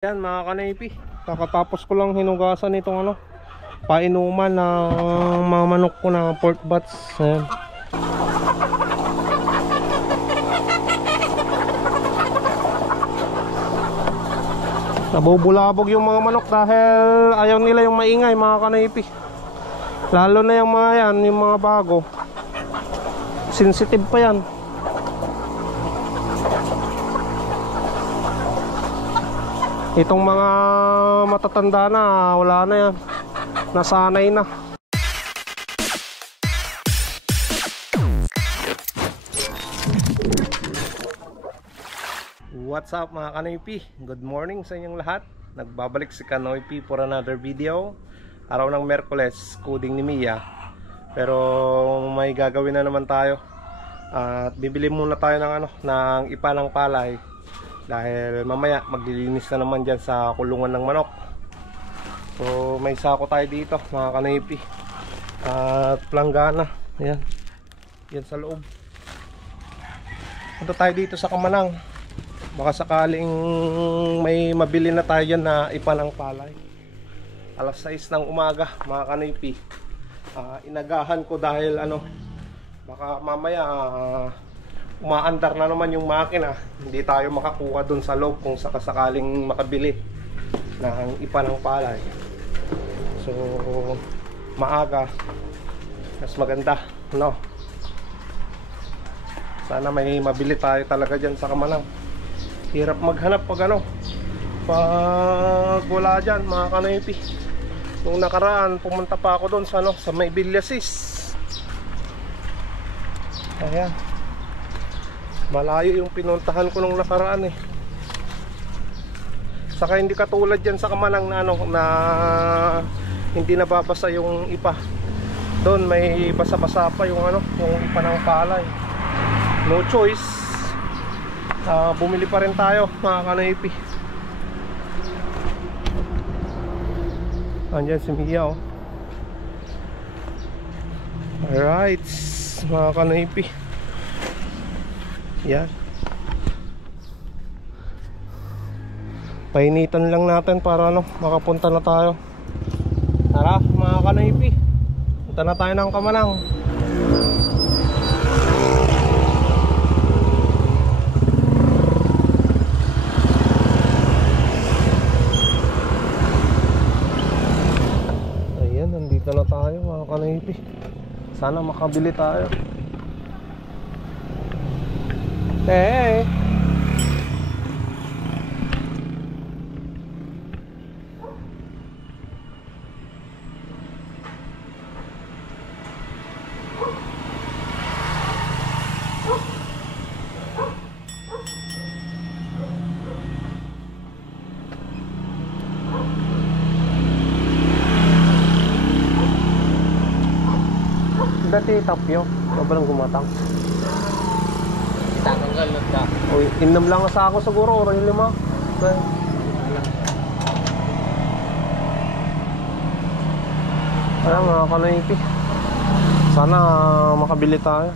Yan mga kanaypi, kakatapos ko lang hinugasan itong painuman ng mga manok ko na pork butts. Ayan. Nabubulabog yung mga manok dahil ayaw nila yung maingay mga kanaypi. Lalo na yung mga yan, yung mga bago. Sensitive pa yan. Itong mga matatanda na, wala na yan. Nasanay na. What's up mga Kanoypi? Good morning sa inyong lahat. Nagbabalik si Kanoypi for another video. Araw ng Merkules, coding ni Mia. Pero may gagawin na naman tayo. At bibili muna tayo ng ipa ng palay. Dahil mamaya maglilinis na naman dyan sa kulungan ng manok. So may sako tayo dito mga Kanoypi. At planggana. Ayan. Yan sa loob. Punta tayo dito sa Kamanang. Baka sakaling may mabili na tayo dyan na ipa ng palay. Alas 6 ng umaga mga Kanoypi. Inagahan ko dahil baka mamaya umaandar na naman yung makina, hindi tayo makakuha dun sa loob kung sakasakaling makabili ng ipa ng palay. So maaga mas maganda, sana may mabili tayo talaga dyan sa Kamanang. Hirap maghanap pag pag wala dyan mga Kanoypi. Nung nakaraan pumunta pa ako dun sa may Villasis. Ayan, malayo yung pinuntahan ko nung nakaraan Saka hindi katulad dyan sa Kamanang na na hindi nababasa yung ipa. Doon may basa-basa pa yung yung ipa ng palay. No choice. Bumili pa rin tayo mga Kanoypi. Andyan si Mia Alright mga Kanoypi. Yan. Painitan lang natin para makapunta na tayo. Tara mga Kanoypi, punta na tayo ng Kamanang. Ayan, nandito na tayo mga Kanoypi. Sana makabili tayo. Hey. Dati tapyo, sobrang gumatang. Tanggal ka. Uy, inom lang sa ako siguro, oras 5. Ayan mga Kanoypi, sana makabili tayo.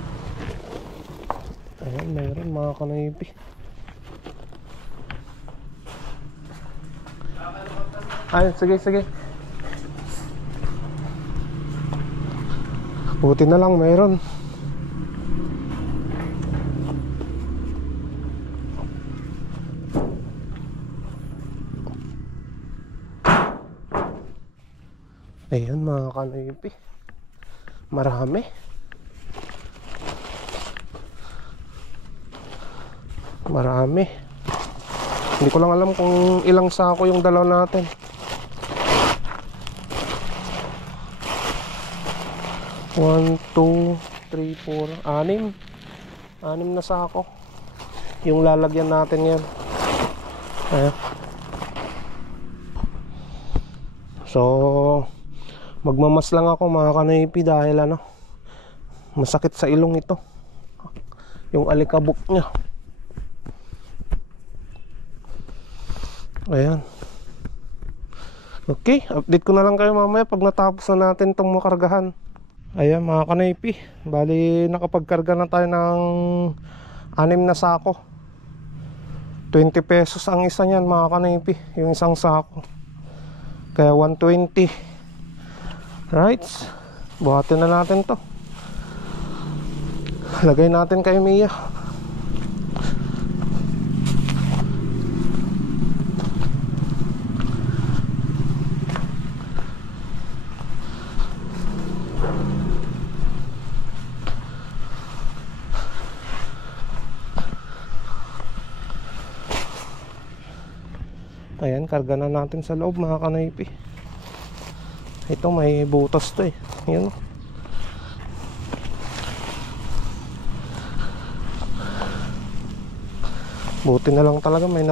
Ayan, mayroon mga Kanoypi. Ay, sige. Buti na lang mayroon. Ayan mga Kanoypi, marami. Hindi ko lang alam kung ilang sako yung dalaw natin. 1, 2, 3, 4, 6 na sako yung lalagyan natin yan. Ayan. So magmamas lang ako mga Kanoypi dahil masakit sa ilong ito, yung alikabok nya. Ayan. Okay, update ko na lang kayo mamaya pag natapos na natin itong makargahan. Ayan mga Kanoypi, bali nakapagkarga na tayo ng 6 na sako. 20 pesos ang isa niyan mga kanipi, yung isang sako. Kaya 120. Right, buhatin na natin to. Lagay natin kay Mia. Ayan, karga na natin sa loob mga kanipi. Ito may butas to eh. Ayan. Buti na lang talaga may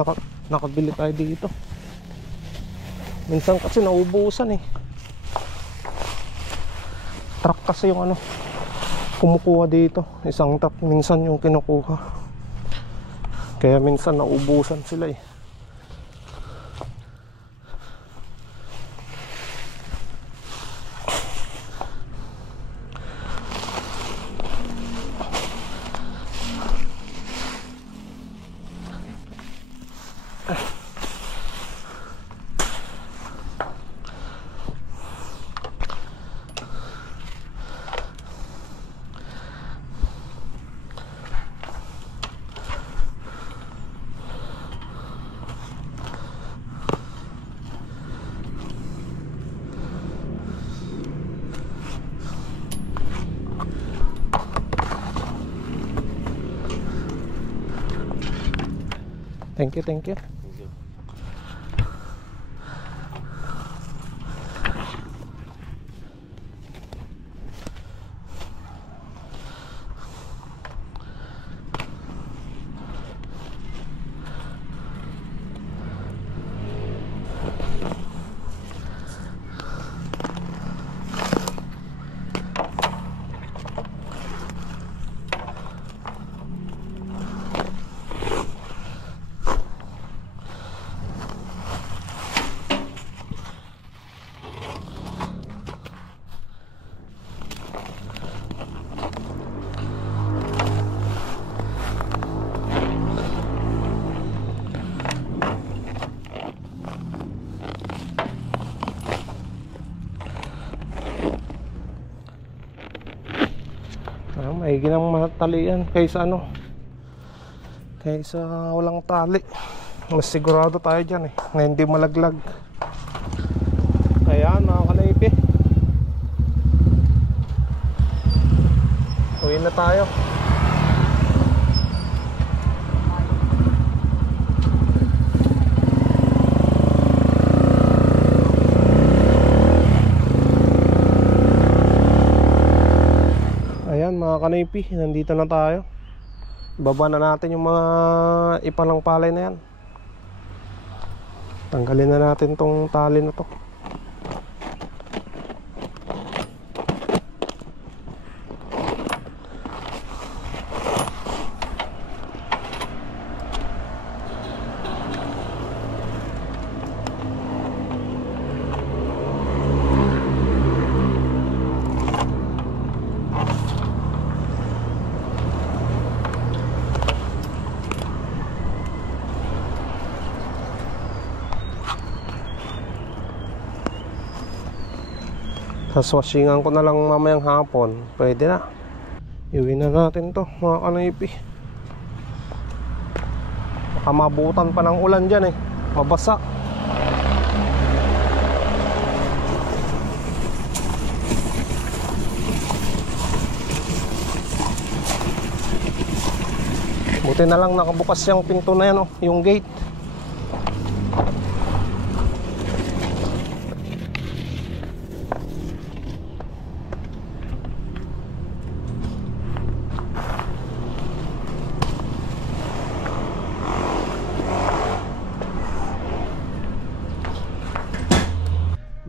nakabili tayo dito. Minsan kasi naubusan eh. Truck kasi yung kumukuha dito. Isang truck minsan yung kinukuha. Kaya minsan naubusan sila eh. Thank you, thank you. Maigi ng matalian kaysa kaysa walang tali. Mas sigurado tayo dyan eh, na hindi malaglag. Kaya mga kanipi, uwi na tayo. Ayan mga kanipi, nandito na tayo. Baba na natin yung mga ipalang palay na yan. Tanggalin na natin tong tali na to. Saswashingan ko na lang mamayang hapon. Pwede na. Iuwi na natin to mga kanipi. Baka mabutan pa ng ulan dyan eh. Mabasa. Buti na lang nakabukas yung pinto na yan oh, yung gate.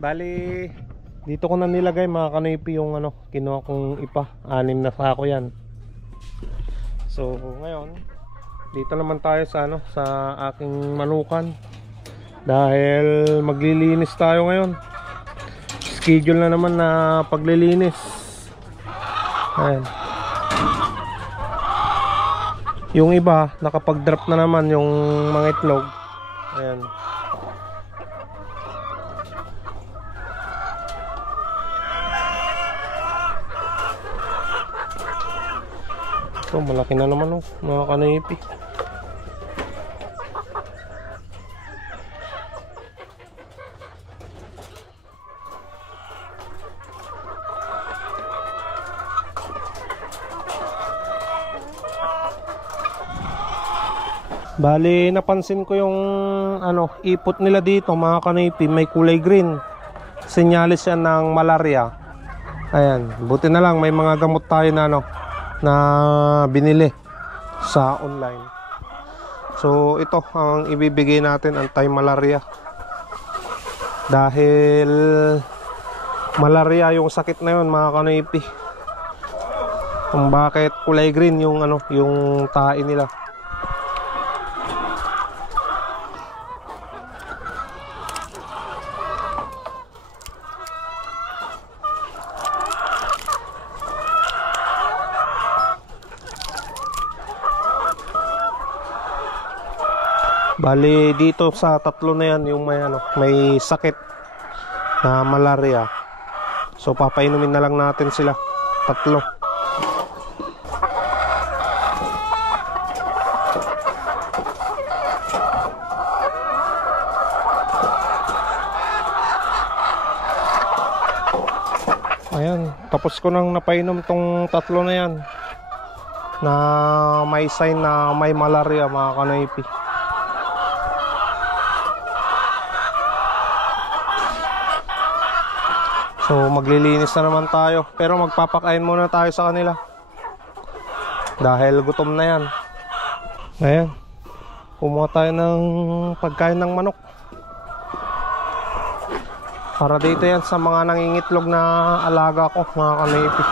Bali, dito ko na nilagay mga kanipi yung kinuha kong ipa. 6 na sako yan. So ngayon, dito naman tayo sa sa aking manukan. Dahil maglilinis tayo ngayon. Schedule na naman na paglilinis. Ayan. Yung iba nakapag-drop na naman yung mga itlog. Ayan. Ito malaki na naman mga kanipi. Bali, napansin ko yung ipot nila dito mga kanipi, may kulay green. Senyalis yan ng malaria. Ayan, buti na lang may mga gamot tayo na na binili sa online. So ito ang ibibigay natin, anti-malaria. Dahil malaria yung sakit na yun mga kanipi. Kung bakit kulay green yung yung tae nila. Bali dito sa tatlo na yan yung may sakit na malaria. So papainumin na lang natin sila tatlo. Ayan, tapos ko nang napainom tong tatlo na yan na may sign na may malaria mga kanipi. So maglilinis na naman tayo, pero magpapakain muna tayo sa kanila dahil gutom na yan. Ayan, kumuha tayo ng pagkain ng manok para dito yan sa mga nangingitlog na alaga ko mga kanipi.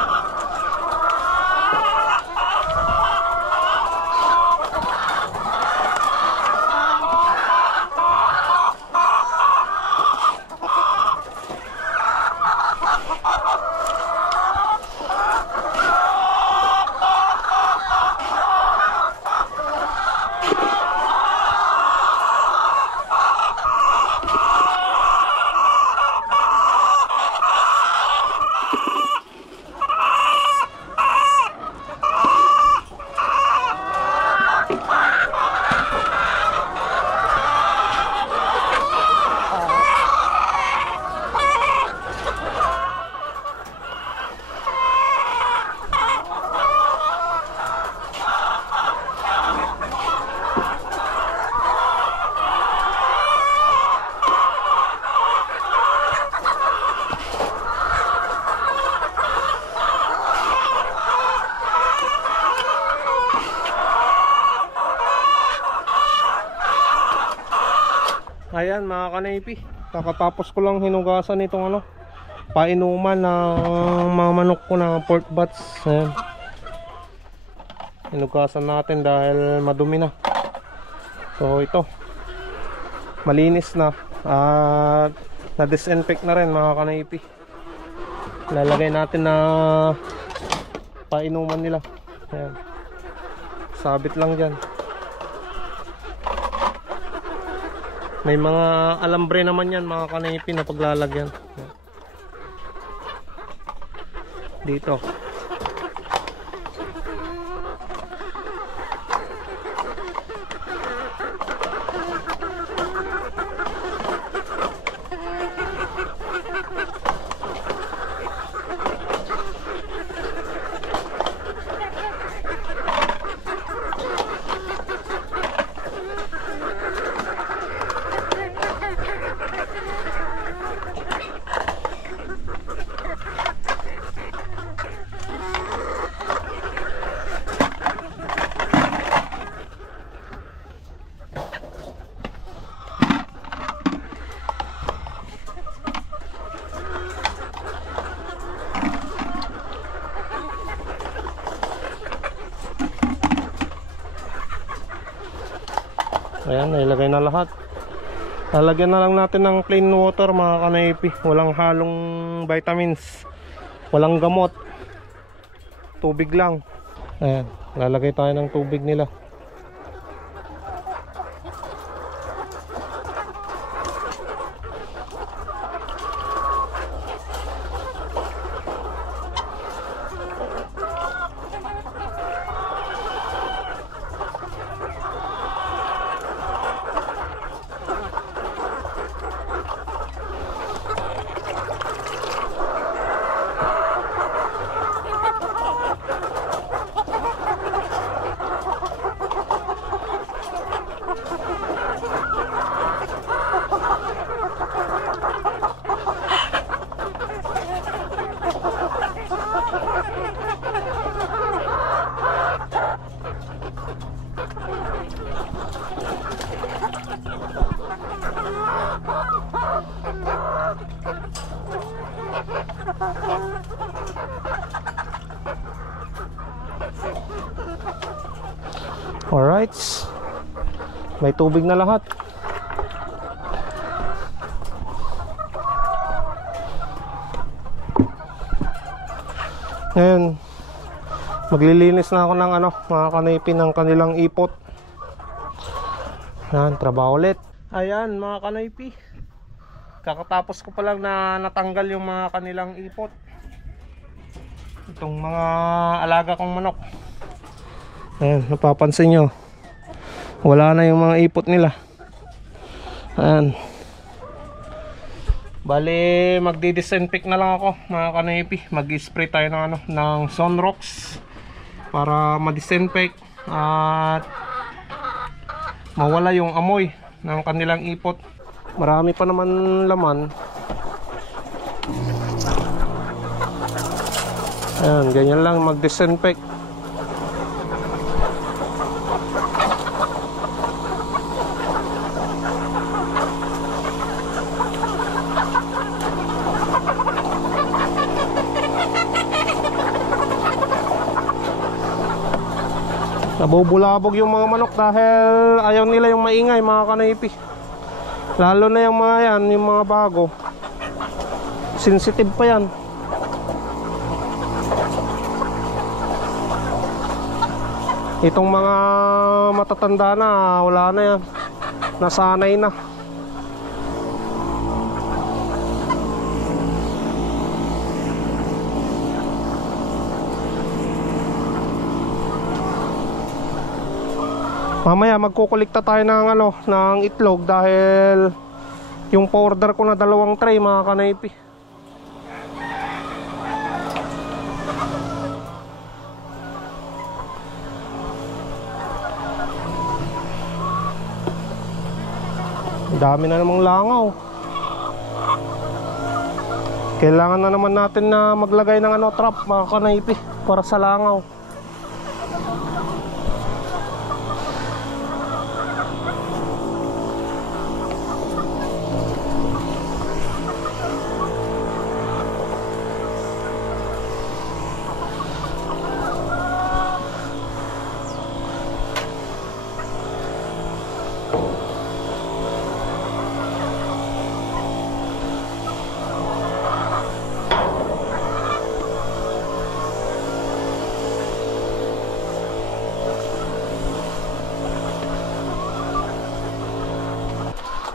Ayan mga kanipi, kakatapos ko lang hinugasan itong painuman ng mga manok ko na pork butts. Ayan, hinugasan natin dahil madumi na. So ito, malinis na at na-disinfect na rin mga kanipi. Lalagay natin na painuman nila. Ayan, sabit lang dyan. May mga alambre naman yan mga kanipi na paglalagyan dito. Ayan, nailagay na lahat. Lalagyan na lang natin ng plain water mga kanipi. Walang halong vitamins, walang gamot, tubig lang. Ayan, lalagay tayo ng tubig nila. lights. May tubig na lahat. Ngayon, maglilinis na ako ng mga kanaypi ng kanilang ipot. Yan, trabaho ulit. Ayan mga kanaypi, kakatapos ko pa lang na natanggal yung mga kanilang ipot. Itong mga alaga kong manok. Ayan, napapansin nyo, wala na yung mga ipot nila. Ayan. Bale, magdi-disinfect na lang ako mga kanaypi. Mag-spray tayo ng Sunrox para ma-disinfect at mawala yung amoy ng kanilang ipot. Marami pa naman laman. Ayan, ganyan lang mag-disinfect. Nabubulabog yung mga manok dahil ayaw nila yung maingay mga kanaypi. Lalo na yung mga yan, yung mga bago. Sensitive pa yan. Itong mga matatanda na, wala na yan. Nasanay na. Mamaya magkukulikta tayo ng itlog dahil yung pa-order ko na 2 tray mga kanaypi. Dami na namang langaw. Kailangan na naman natin na maglagay ng trap mga kanaypi para sa langaw.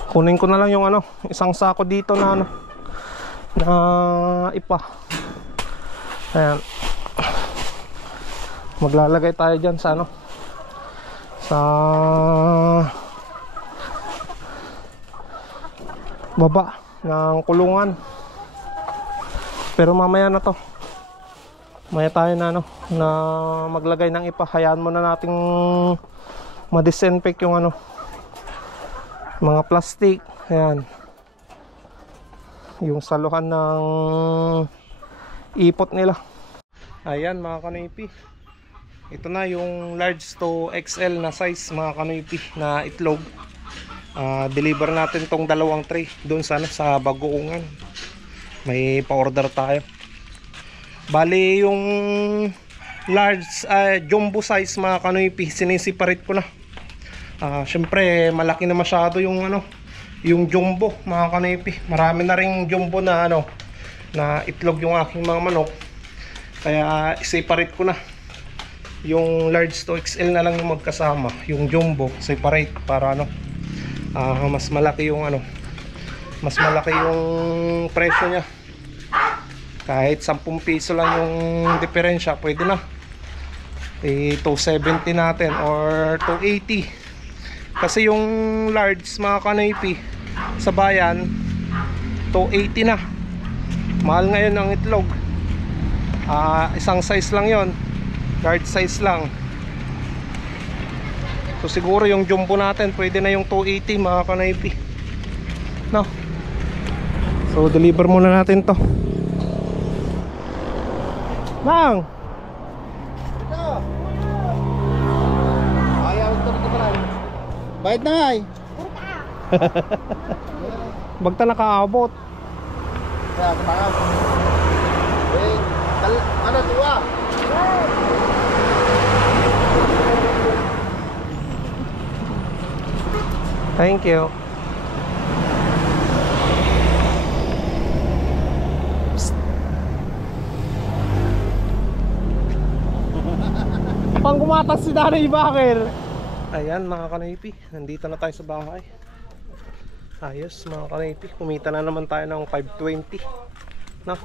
Kunin ko na lang yung isang sako dito na na ipa. Ayan. Maglalagay tayo dyan sa sa baba ng kulungan. Pero mamaya na to. Mamaya tayo na na maglagay ng ipa. Hayaan muna nating ma-disinfect yung mga plastic. Ayan, yung saluhan ng ipot nila. Ayan mga kanaypi, ito na yung large to XL na size mga kanaypi na itlog. Deliver natin tong 2 tray doon sa Bagoongan. May pa-order tayo. Bali yung large jumbo size mga kanaypi, sinisiparate ko na. Syempre malaki na masyado yung yung jumbo mga kanaypi. Marami na ring jumbo na na itlog yung aking mga manok, kaya separate ko na. Yung large to XL na lang yung magkasama, yung jumbo separate para mas malaki yung mas malaki yung presyo niya. Kahit 10 piso lang yung diferensya, pwede na. 270 natin or 280. Kasi yung large mga kanaypi sa bayan 280 na. Mahal ngayon ang itlog. Isang size lang yon, large size lang. So siguro yung jumbo natin pwede na yung 280 mga kanaypi, no? So deliver muna natin to. Mang! Bayad na ay. Bagta nakaabot. Kaya kapag tuwa? Thank you. Pang gumatas si Nanay Bakir. Ayan mga kanaypi, nandito na tayo sa bahay. Ayos mga kanaypi, kumita na naman tayo ng 520. No?